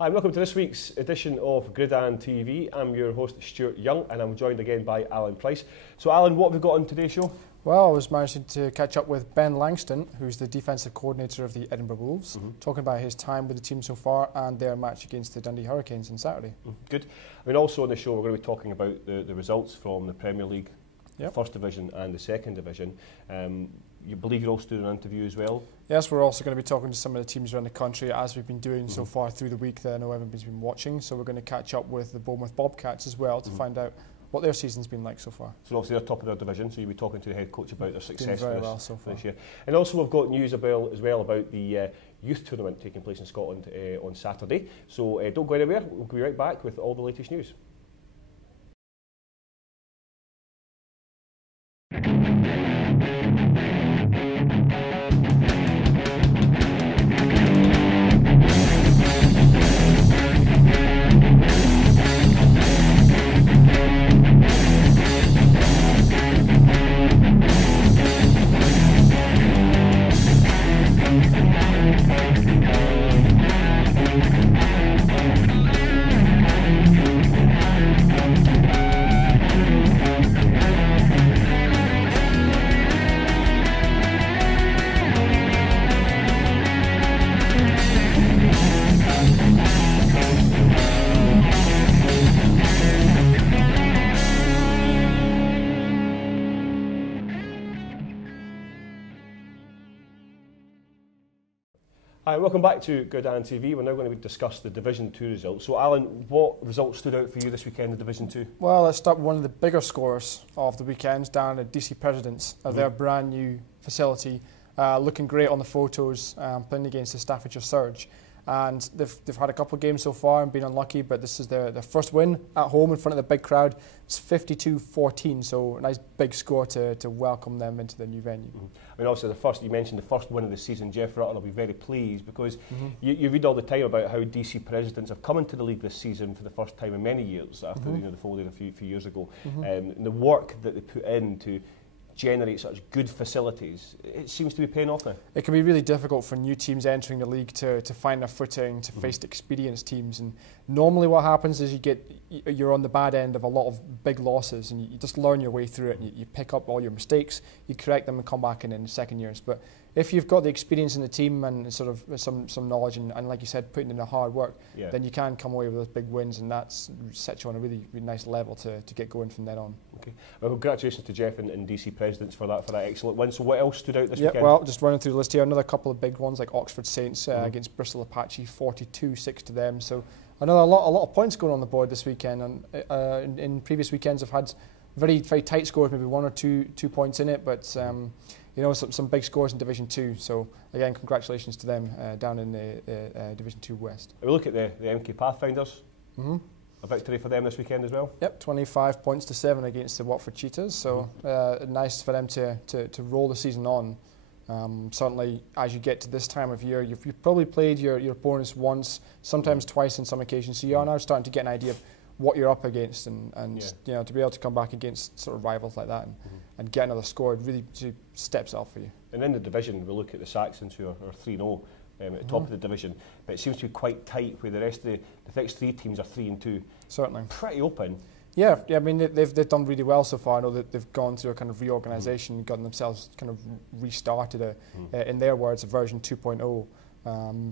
Hi, welcome to this week's edition of Gridiron TV. I'm your host Stuart Young and I'm joined again by Alan Price. So Alan, what have we got on today's show? Well, I was managing to catch up with Ben Langston, who's the defensive coordinator of the Edinburgh Wolves, talking about his time with the team so far and their match against the Dundee Hurricanes on Saturday. Good. I mean, also on the show we're going to be talking about the results from the Premier League, the First Division and the Second Division. You believe you're also doing an interview as well? Yes, we're also going to be talking to some of the teams around the country as we've been doing so far through the week that I know everybody's been watching. So we're going to catch up with the Bournemouth Bobcats as well to find out what their season's been like so far. So obviously they're top of their division, so you'll be talking to the head coach about their success this year. And also we've got news as well about the youth tournament taking place in Scotland on Saturday. So don't go anywhere, we'll be right back with all the latest news. Hi, welcome back to Gridiron TV. We're now going to discuss the Division 2 results. So Alan, what results stood out for you this weekend in Division 2? Well, let's start with one of the bigger scorers of the weekend down at DC Presidents, their brand new facility, looking great on the photos, playing against the Staffordshire Surge. And they've had a couple of games so far and been unlucky, but this is their first win at home in front of the big crowd. It's 52-14, so a nice big score to welcome them into the new venue. I mean, also you mentioned the first win of the season. Jeff Rutten will be very pleased because you read all the time about how DC Presidents have come into the league this season for the first time in many years after the folding a few years ago. And the work that they put in to generate such good facilities, it seems to be paying off now. It can be really difficult for new teams entering the league to find their footing, to face experienced teams, and normally what happens is you're on the bad end of a lot of big losses and you just learn your way through it and you pick up all your mistakes, you correct them and come back in the second years. But if you've got the experience in the team and sort of some knowledge and like you said, putting in the hard work, then you can come away with those big wins, and that sets you on a really nice level to get going from then on. Okay. Well, congratulations to Jeff and DC Presidents for that excellent win. So what else stood out this weekend? Well, just running through the list here, another couple of big ones like Oxford Saints against Bristol Apache, 42-6 to them. So another a lot of points going on the board this weekend, and in previous weekends I've had very tight scores, maybe one or two points in it, but you know, some big scores in Division 2. So again, congratulations to them down in the Division 2 West. We look at the MK Pathfinders. A victory for them this weekend as well. Yep, 25 points to 7 against the Watford Cheetahs. So nice for them to roll the season on. Certainly, as you get to this time of year, you've probably played your opponents once, sometimes twice on some occasions. So you are now starting to get an idea of what you're up against, and you know, to be able to come back against sort of rivals like that and get another score, it really steps up for you. And in the division, we look at the Saxons, who are 3-0 at the top of the division, but it seems to be quite tight where the rest of the next 3 teams are 3-2. Certainly. Pretty open. Yeah, I mean, they've done really well so far. I know that they've gone through a kind of reorganisation, gotten themselves kind of restarted, in their words, a version 2.0.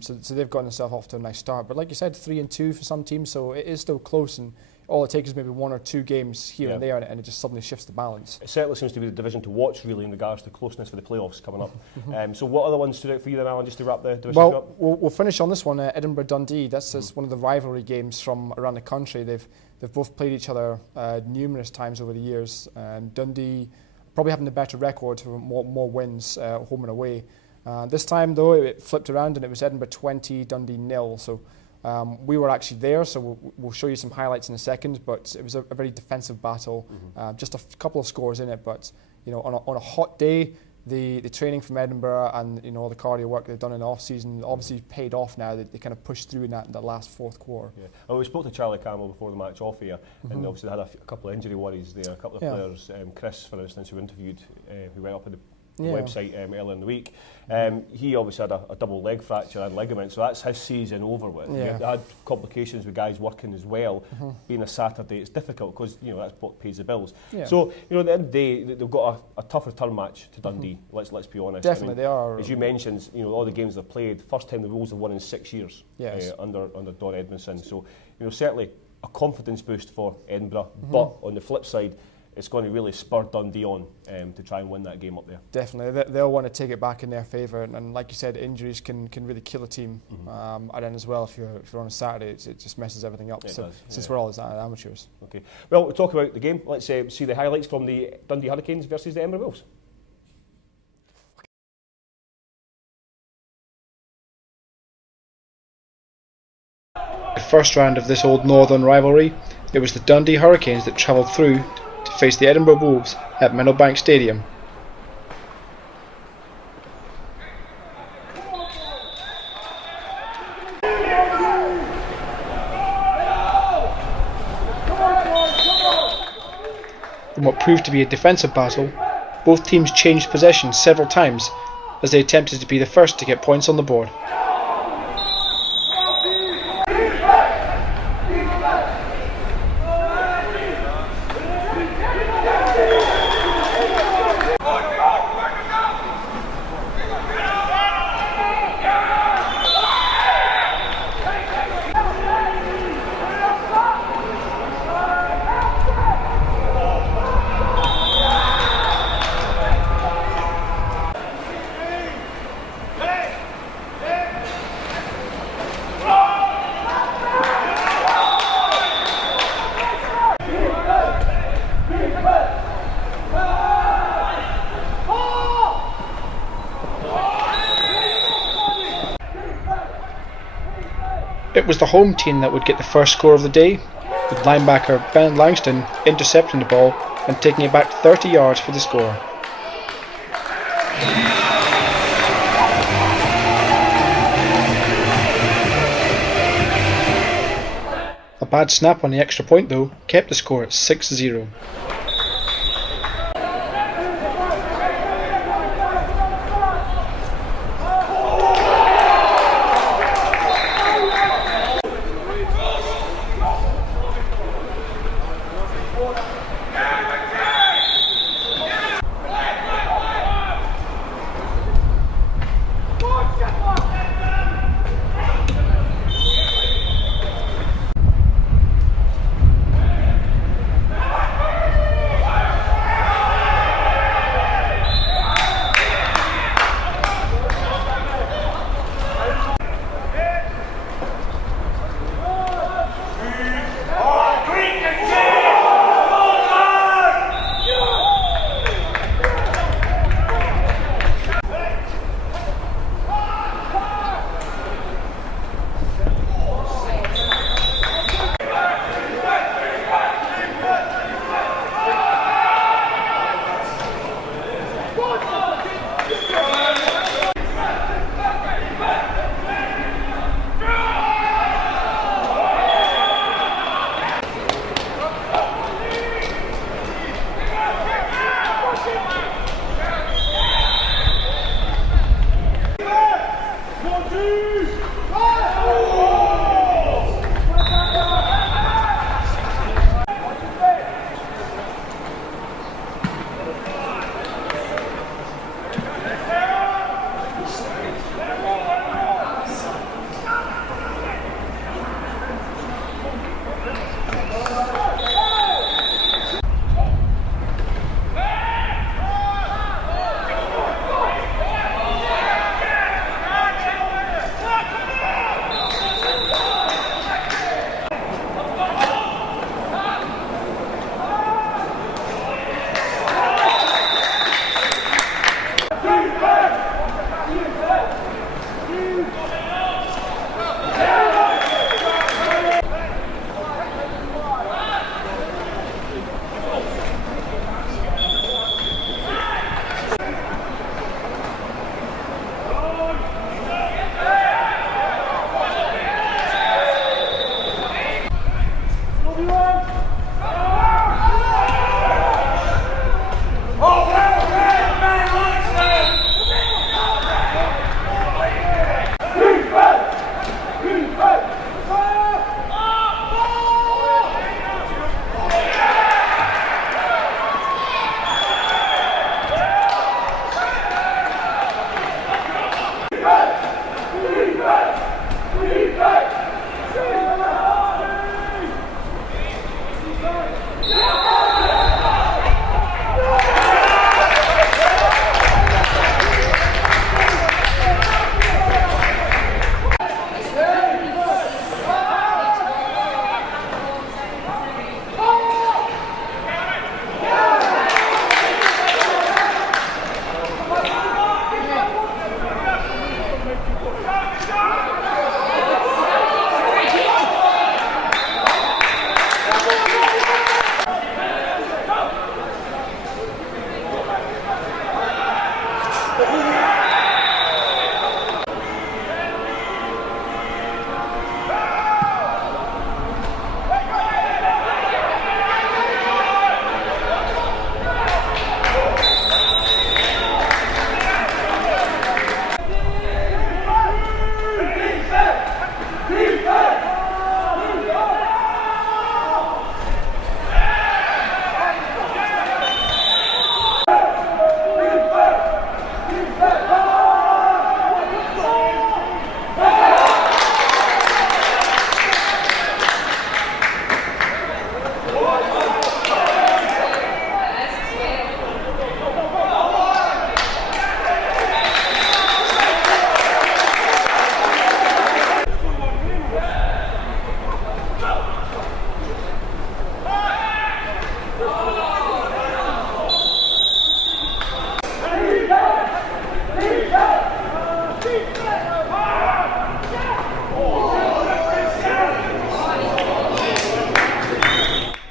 So they've gotten themselves off to a nice start. But like you said, 3-2 for some teams, so it is still close, and all it takes is maybe 1 or 2 games here and there, and it just suddenly shifts the balance. It certainly seems to be the division to watch, really, in regards to closeness for the playoffs coming up. So what other ones stood out for you then, Alan, just to wrap the division up? We'll finish on this one, Edinburgh Dundee. That's one of the rivalry games from around the country. They've both played each other numerous times over the years. Dundee probably having the better record, more wins home and away. This time, though, it flipped around and it was Edinburgh 20, Dundee 0. So we were actually there, so we'll show you some highlights in a second. But it was a very defensive battle, just a couple of scores in it. But you know, on a hot day, the training from Edinburgh and you know the cardio work they've done in the off season obviously paid off now. They kind of pushed through in that last fourth quarter. Yeah. Well, we spoke to Charlie Campbell before the match off here, and obviously they had a couple of injury worries there. A couple of players, Chris, for instance, who interviewed, who went up in the website earlier in the week. He obviously had a double leg fracture and ligament, so that's his season over with. Yeah. He had complications with guys working as well. Being a Saturday, it's difficult because that's what pays the bills. Yeah. So at the end of the day, they've got a tough return match to Dundee. Let's be honest. Definitely, they are. As you mentioned, all the games they've played. First time the Wolves have won in 6 years. Yes. Under Don Edmondson. So certainly a confidence boost for Edinburgh. But on the flip side, it's going to really spur Dundee on to try and win that game up there. Definitely, they'll want to take it back in their favour, and like you said, injuries can really kill a team. And then as well, if you're on a Saturday, it just messes everything up. Since we're all amateurs. Okay. Well, we'll talk about the game. Let's see the highlights from the Dundee Hurricanes versus the Edinburgh Wolves. The first round of this old northern rivalry, it was the Dundee Hurricanes that travelled through to face the Edinburgh Wolves at Meadowbank Stadium. In what proved to be a defensive battle, both teams changed possession several times as they attempted to be the first to get points on the board. It was the home team that would get the first score of the day, with linebacker Ben Langston intercepting the ball and taking it back 30 yards for the score. A bad snap on the extra point though kept the score at 6-0.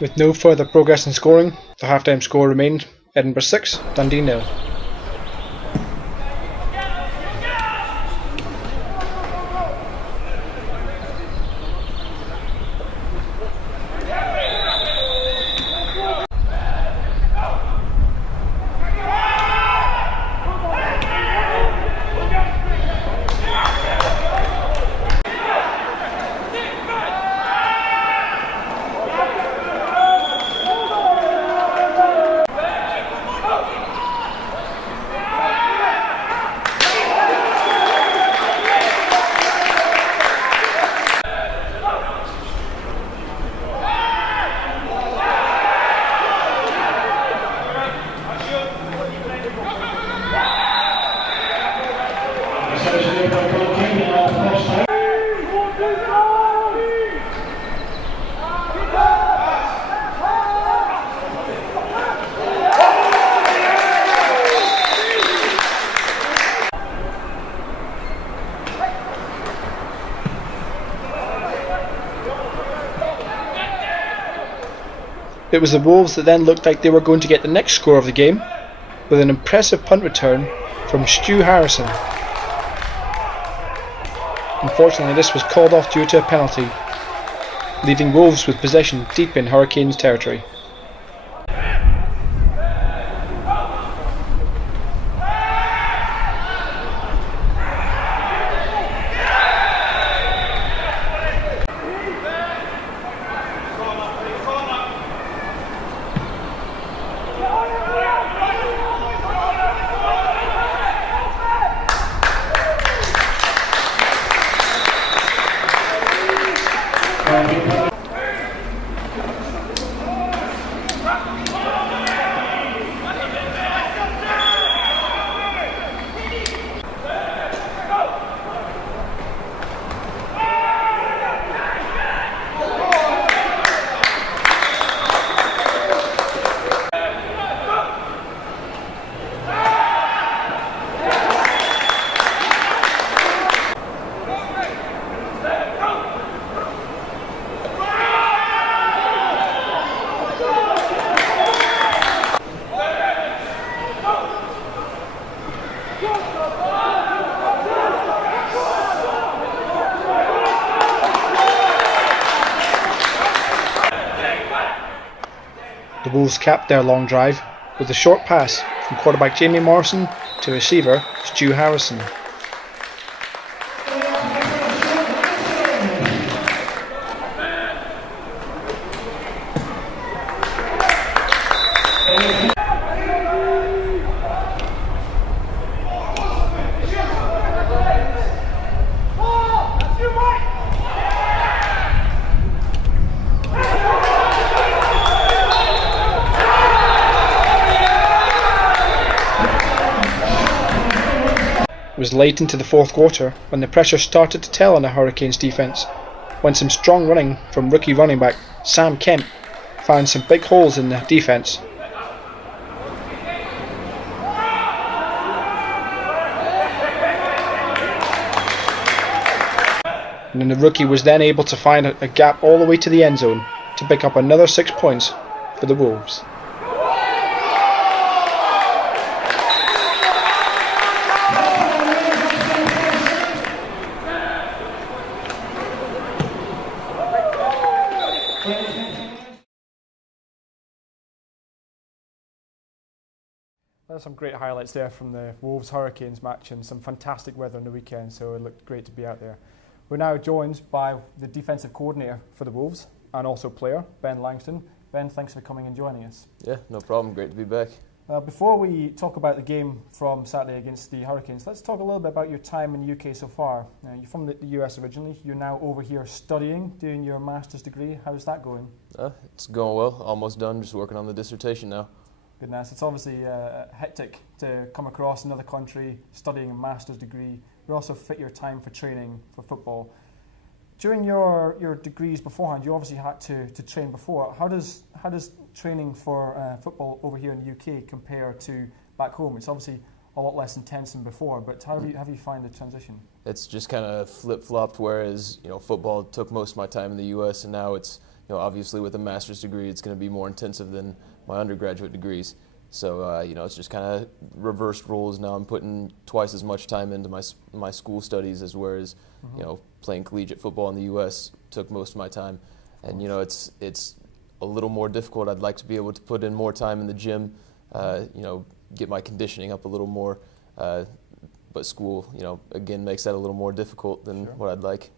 With no further progress in scoring, the half-time score remained Edinburgh 6, Dundee 0. It was the Wolves that then looked like they were going to get the next score of the game, with an impressive punt return from Stu Harrison. Unfortunately, this was called off due to a penalty, leaving Wolves with possession deep in Hurricanes territory. The Wolves capped their long drive with a short pass from quarterback Jamie Morrison to receiver Stu Harrison. It was late into the fourth quarter when the pressure started to tell on the Hurricanes defence, when some strong running from rookie running back Sam Kemp found some big holes in the defence. And then the rookie was then able to find a gap all the way to the end zone to pick up another 6 points for the Wolves. There's some great highlights there from the Wolves Hurricanes match and some fantastic weather on the weekend, so it looked great to be out there. We're now joined by the defensive coordinator for the Wolves and also player, Ben Langston. Ben, thanks for coming and joining us. Yeah, no problem. Great to be back. Before we talk about the game from Saturday against the Hurricanes, let's talk a little bit about your time in the UK so far. You're from the US originally. You're now over here studying, doing your master's degree. How's that going? It's going well. Almost done. Just working on the dissertation now. Goodness, it's obviously hectic to come across another country, studying a master's degree. You also fit your time for training for football. During your degrees beforehand, you obviously had to train before. How does training for football over here in the UK compare to back home? It's obviously a lot less intense than before, but how have you found the transition? It's just kind of flip-flopped, whereas football took most of my time in the US, and now it's obviously with a master's degree, it's going to be more intensive than my undergraduate degrees. So, it's just kind of reversed roles. Now I'm putting twice as much time into my school studies as whereas, playing collegiate football in the U.S. took most of my time. And, it's a little more difficult. I'd like to be able to put in more time in the gym, get my conditioning up a little more. But school, again, makes that a little more difficult than what I'd like.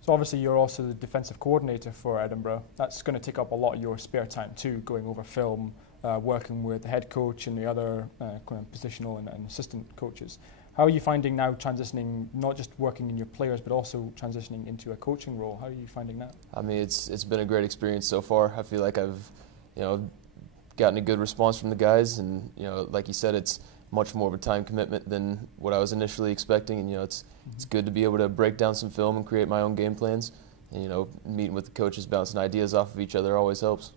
So obviously you're also the defensive coordinator for Edinburgh. That's going to take up a lot of your spare time too, going over film, working with the head coach and the other kind of positional and assistant coaches. How are you finding now transitioning, not just working in your players, but also transitioning into a coaching role? How are you finding that? I mean, it's been a great experience so far. I feel like I've, gotten a good response from the guys, and like you said, it's much more of a time commitment than what I was initially expecting. And it's good to be able to break down some film and create my own game plans. And meeting with the coaches, bouncing ideas off of each other always helps.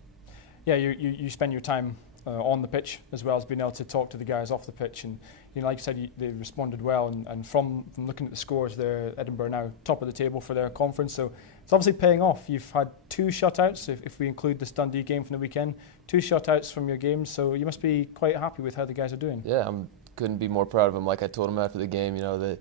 Yeah, you spend your time on the pitch as well as being able to talk to the guys off the pitch, and like you said, they responded well. And from looking at the scores, they're Edinburgh now top of the table for their conference. So it's obviously paying off. You've had 2 shutouts, if we include this Dundee game from the weekend, 2 shutouts from your games. So you must be quite happy with how the guys are doing. Yeah, couldn't be more proud of them. Like I told them after the game, that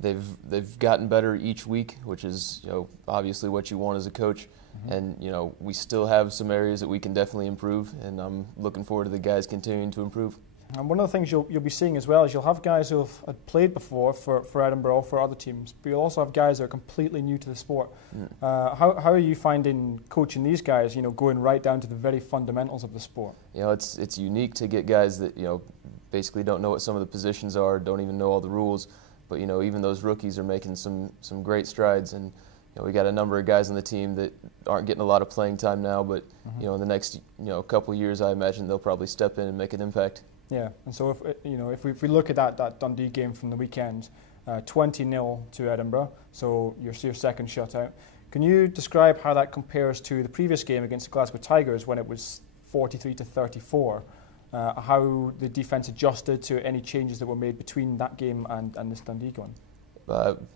they've gotten better each week, which is obviously what you want as a coach. And we still have some areas that we can definitely improve, and I'm looking forward to the guys continuing to improve. And one of the things you'll be seeing as well is you'll have guys who have played before for Edinburgh or for other teams, but you'll also have guys that are completely new to the sport. How are you finding coaching these guys, going right down to the very fundamentals of the sport? It's unique to get guys that, basically don't know what some of the positions are, don't even know all the rules, but, even those rookies are making some great strides. And we got a number of guys on the team that aren't getting a lot of playing time now, but in the next couple of years, I imagine they'll probably step in and make an impact. Yeah, and so if we look at that Dundee game from the weekend, 20-0 to Edinburgh, so your second shutout. Can you describe how that compares to the previous game against the Glasgow Tigers when it was 43-34? How the defence adjusted to any changes that were made between that game and this Dundee one?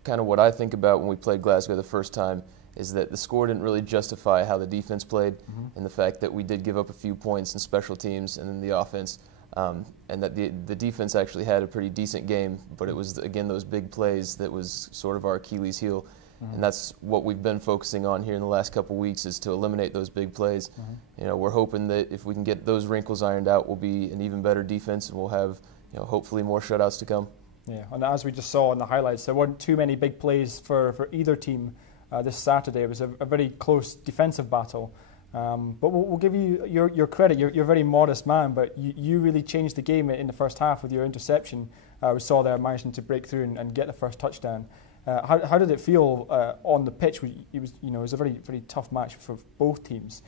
Kind of what I think about when we played Glasgow the first time is that the score didn't really justify how the defense played, and the fact that we did give up a few points in special teams and then the offense, and that the defense actually had a pretty decent game, but it was, again, those big plays that was sort of our Achilles heel. And that's what we've been focusing on here in the last couple of weeks, is to eliminate those big plays. We're hoping that if we can get those wrinkles ironed out, we'll be an even better defense, and we'll have hopefully more shutouts to come. Yeah, and as we just saw in the highlights, there weren't too many big plays for either team this Saturday. It was a very close defensive battle. But we'll give you your credit. You're a very modest man, but you really changed the game in the first half with your interception. We saw there managing to break through and get the first touchdown. How did it feel on the pitch? It was a very, very tough match for both teams.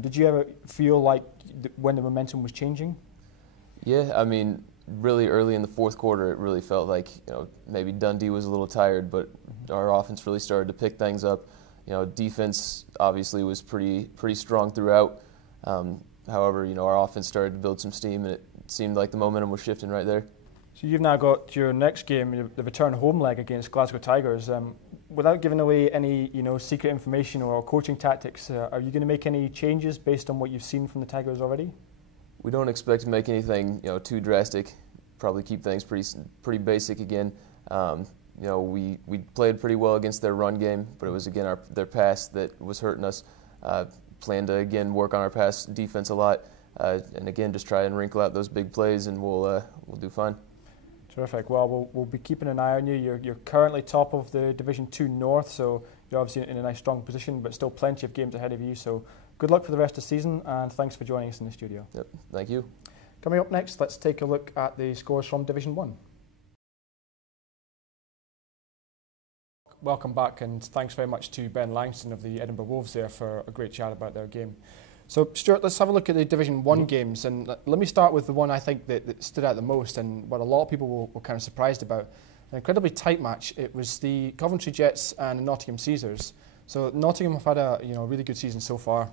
Did you ever feel like when the momentum was changing? Yeah, I mean, really early in the fourth quarter, it really felt like maybe Dundee was a little tired, but our offense really started to pick things up. Defense obviously was pretty strong throughout. However, our offense started to build some steam, and it seemed like the momentum was shifting right there. So you've now got your next game, the return home leg against Glasgow Tigers. Without giving away any secret information or coaching tactics, are you going to make any changes based on what you've seen from the Tigers already? We don't expect to make anything too drastic. Probably keep things pretty basic again. We played pretty well against their run game, but it was again their pass that was hurting us. Plan to again work on our pass defense a lot, and again just try and wrinkle out those big plays, and we'll do fine. Terrific. Well, we'll be keeping an eye on you. You're currently top of the Division 2 North, so you're obviously in a nice strong position, but still plenty of games ahead of you. So good luck for the rest of the season, and thanks for joining us in the studio. Yep. Thank you. Coming up next, let's take a look at the scores from Division 1. Welcome back, and thanks very much to Ben Langston of the Edinburgh Wolves there for a great chat about their game. So, Stuart, let's have a look at the Division 1 games, and let me start with the one I think that stood out the most and what a lot of people were kind of surprised about. An incredibly tight match. It was the Coventry Jets and the Nottingham Caesars. So Nottingham have had a really good season so far,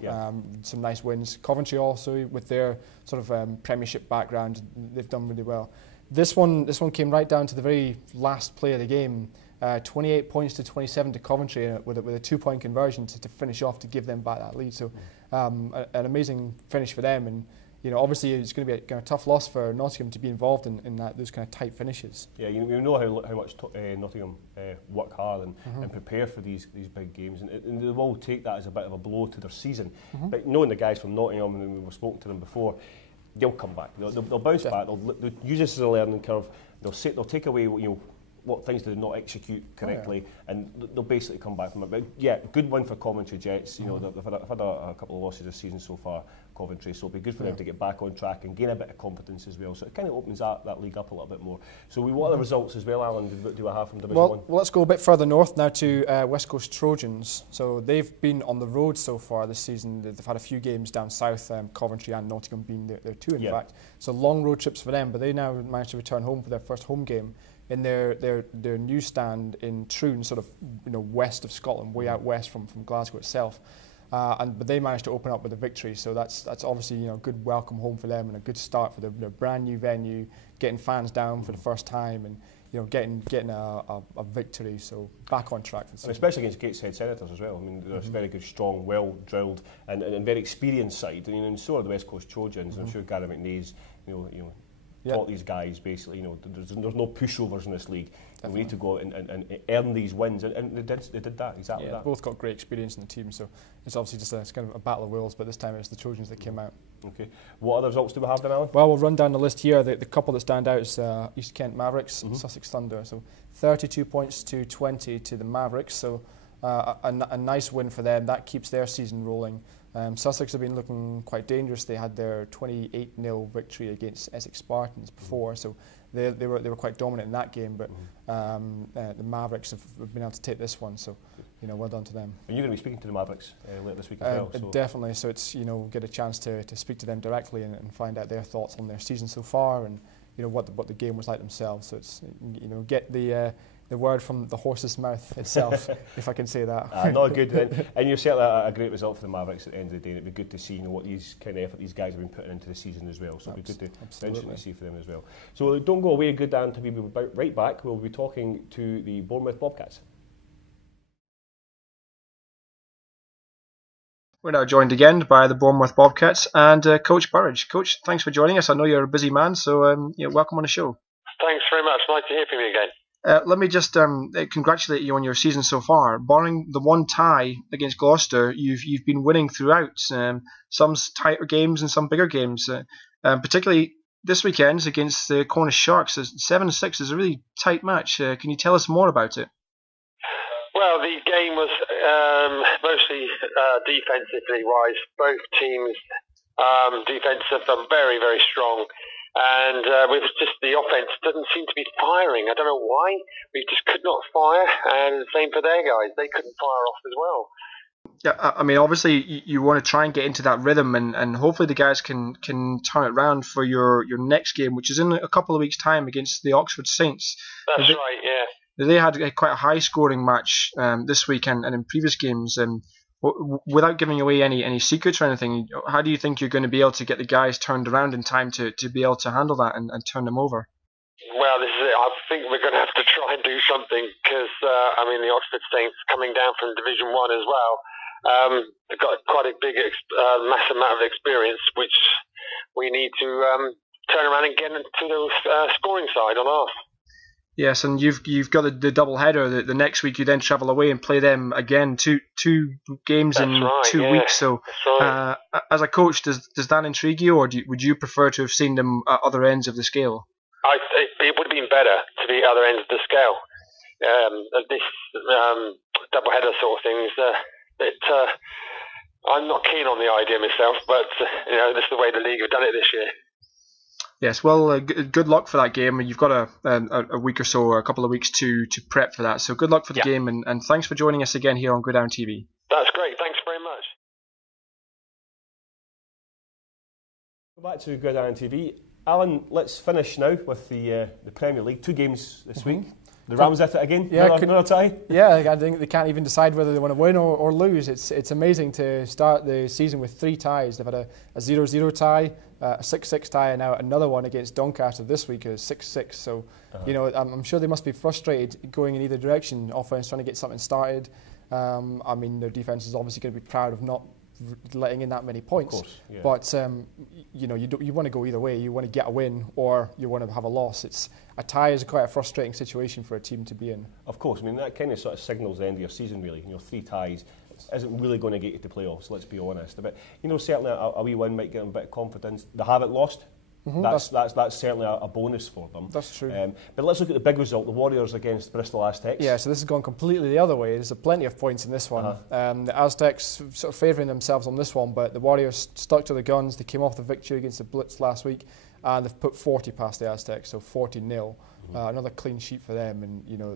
some nice wins. Coventry also, with their sort of Premiership background, they've done really well. This one came right down to the very last play of the game. 28 points to 27 to Coventry with a 2-point conversion to finish off to give them back that lead. So an amazing finish for them, and obviously it's going to be a tough loss for Nottingham to be involved in those kind of tight finishes. Yeah, you know how much Nottingham work hard and prepare for these big games, and they will take that as a bit of a blow to their season. But knowing the guys from Nottingham, and we've spoken to them before, they'll come back. They'll bounce back. They'll use this as a learning curve. They'll take away what things they did not execute correctly, and they'll basically come back from it. But yeah, good win for Coventry Jets. They've had a couple of losses this season so far, Coventry, so it'll be good for them to get back on track and gain a bit of confidence as well. So it kind of opens that league up a little bit more. So what are the results as well, Alan, do I have from Division 1? Well, let's go a bit further north now to West Coast Trojans. So they've been on the road so far this season. They've had a few games down south, Coventry and Nottingham being their two in fact. So long road trips for them, but they now managed to return home for their first home game in their new stand in Troon, sort of west of Scotland, way out west from Glasgow itself. But they managed to open up with a victory, so that's obviously a good welcome home for them and a good start for their brand new venue, getting fans down for the first time, and getting a victory. So back on track. And especially against Gateshead Senators as well. I mean, they're a very good, strong, well drilled and very experienced side. And so are the West Coast Trojans. I'm sure Gary McNee's taught these guys basically. There's no pushovers in this league. And we need to go and earn these wins, and they did that exactly. Yeah, that. Both got great experience in the team, so it's obviously just it's kind of a battle of wills. But this time it's the Trojans that came out. Okay. What other results do we have then, Alan? Well, we'll run down the list here. The couple that stand out is East Kent Mavericks, Sussex Thunder. So 32 points to 20 to the Mavericks. So a nice win for them. That keeps their season rolling. Sussex have been looking quite dangerous. They had their 28-0 victory against Essex Spartans before, so they were quite dominant in that game. But the Mavericks have been able to take this one, so well done to them. And you're going to be speaking to the Mavericks later this week as well. So. Definitely. So it's get a chance to speak to them directly and find out their thoughts on their season so far, and what the game was like themselves. So it's get the word from the horse's mouth itself, if I can say that. Not good. And you're certainly a great result for the Mavericks at the end of the day. It'd be good to see what these kind of effort these guys have been putting into the season as well. So it'd be good to interesting to see for them as well. So don't go away, Gridiron TV. We'll be right back. We'll be talking to the Bournemouth Bobcats. We're now joined again by the Bournemouth Bobcats and Coach Burridge. Coach, thanks for joining us. I know you're a busy man, so welcome on the show. Thanks very much. Nice to hear from you again. Let me just congratulate you on your season so far. Barring the one tie against Gloucester, you've been winning throughout. Some tighter games and some bigger games. Particularly this weekend against the Cornish Sharks, 7-6 is a really tight match. Can you tell us more about it? Well, the game was mostly defensively wise. Both teams' defensive are very, very strong. And with just the offence doesn't seem to be firing. I don't know why. We just could not fire. And same for their guys. They couldn't fire off as well. Yeah, I mean, obviously you want to try and get into that rhythm, and hopefully the guys can turn it around for your next game, which is in a couple of weeks' time against the Oxford Saints. That's right, yeah. They had quite a high-scoring match this week and in previous games. Without giving away any secrets or anything, how do you think you're going to be able to get the guys turned around in time to be able to handle that and turn them over? Well, this is it. I think we're going to have to try and do something because, the Oxford Saints coming down from Division 1 as well, they've got quite a big, massive amount of experience, which we need to turn around and get into the scoring side on us. Yes, and you've got the double header. The next week you then travel away and play them again. Two games in 2 weeks. So, as a coach, does that intrigue you, or would you prefer to have seen them at other ends of the scale? It would have been better to be at other ends of the scale. This double header sort of thing is I'm not keen on the idea myself, but this is the way the league have done it this year. Yes, well, good luck for that game. You've got a week or so, or a couple of weeks to prep for that. So good luck for the game, and thanks for joining us again here on Gridiron TV. That's great. Thanks very much. Back to Gridiron TV. Alan, let's finish now with the Premier League. 2 games this week. The Rams at it again? Yeah, another tie? Yeah, I think they can't even decide whether they want to win or lose. It's amazing to start the season with 3 ties. They've had a 0-0 tie, a 6-6 tie, and now another one against Doncaster this week, a 6-6. So, you know, I'm sure they must be frustrated going in either direction. Offense trying to get something started. I mean, their defense is obviously going to be proud of not letting in that many points. Of course, yeah. But you know, you want to go either way. You want to get a win or you want to have a loss. It's a tie is quite a frustrating situation for a team to be in. Of course, I mean that kind of sort of signals the end of your season, really. You know, 3 ties isn't really going to get you to playoffs. Let's be honest. But you know, certainly a wee win might give them a bit of confidence. They haven't lost. That's certainly a bonus for them. That's true. But let's look at the big result: the Warriors against Bristol Aztecs. Yeah, so this has gone completely the other way. There's plenty of points in this one. The Aztecs sort of favouring themselves on this one, but the Warriors stuck to the guns. They came off the victory against the Blitz last week, and they've put 40 past the Aztecs, so 40-0. Another clean sheet for them, and you know,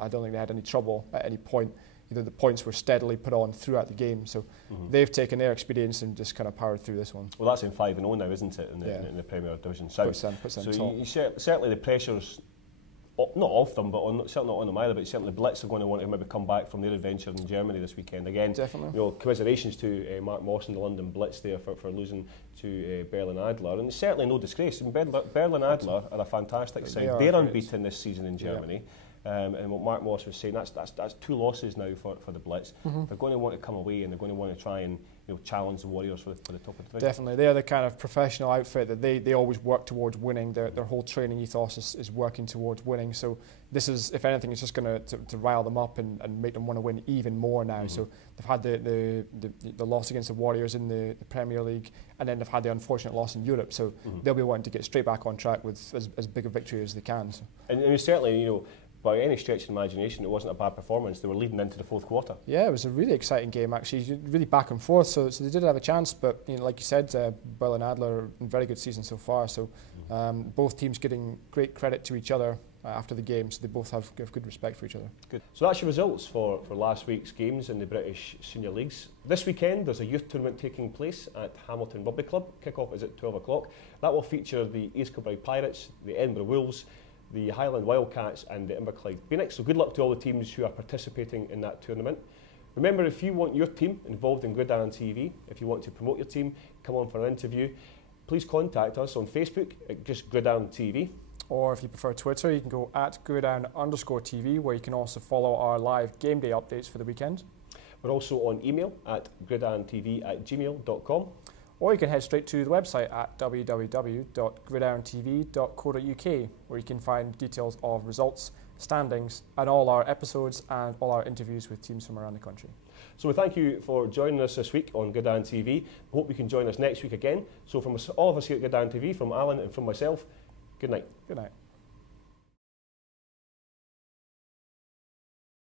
I don't think they had any trouble at any point. The points were steadily put on throughout the game, so they've taken their experience and just kind of powered through this one. Well, that's in 5-0 now, isn't it, in the Premier Division South? Puts them so certainly the pressure's not off them, but certainly not on them either. But certainly Blitz are going to want to maybe come back from their adventure in Germany this weekend again. Definitely. You know, commiserations to Mark Moss and the London Blitz there for losing to Berlin Adler, and it's certainly no disgrace. I mean, Berlin Adler are a fantastic side. They're unbeaten this season in Germany. Yeah. And what Mark Moss was saying, that's 2 losses now for the Blitz. They're going to want to come away and they're going to want to try and challenge the Warriors for the top of the division. Definitely, they are the kind of professional outfit that they always work towards winning. Their whole training ethos is working towards winning. So this is, if anything, it's just going to rile them up and make them want to win even more now. So they've had the loss against the Warriors in the Premier League, and then they've had the unfortunate loss in Europe. So they'll be wanting to get straight back on track with as big a victory as they can. So. And certainly, you know, by any stretch of imagination, it wasn't a bad performance. They were leading into the 4th quarter. Yeah, it was a really exciting game, actually, really back and forth. So they did have a chance, but you know, like you said, Berlin Adler, very good season so far. So both teams getting great credit to each other after the game. So they both have good respect for each other. Good. So that's your results for last week's games in the British Senior Leagues. This weekend, there's a youth tournament taking place at Hamilton Rugby Club. Kick-off is at 12 o'clock. That will feature the East Kilbride Pirates, the Edinburgh Wolves, the Highland Wildcats and the Inverclyde Phoenix. So good luck to all the teams who are participating in that tournament. Remember, if you want your team involved in Gridiron TV, if you want to promote your team, come on for an interview, please contact us on Facebook at just Gridiron TV. Or if you prefer Twitter, you can go at Gridiron_TV, where you can also follow our live game day updates for the weekend. We're also on email at gridirontv@gmail.com. Or you can head straight to the website at www.gridirontv.co.uk, where you can find details of results, standings, and all our episodes and all our interviews with teams from around the country. So we thank you for joining us this week on Gridiron TV. We hope you can join us next week again. So from all of us here at Gridiron TV, from Alan and from myself, good night. Good night.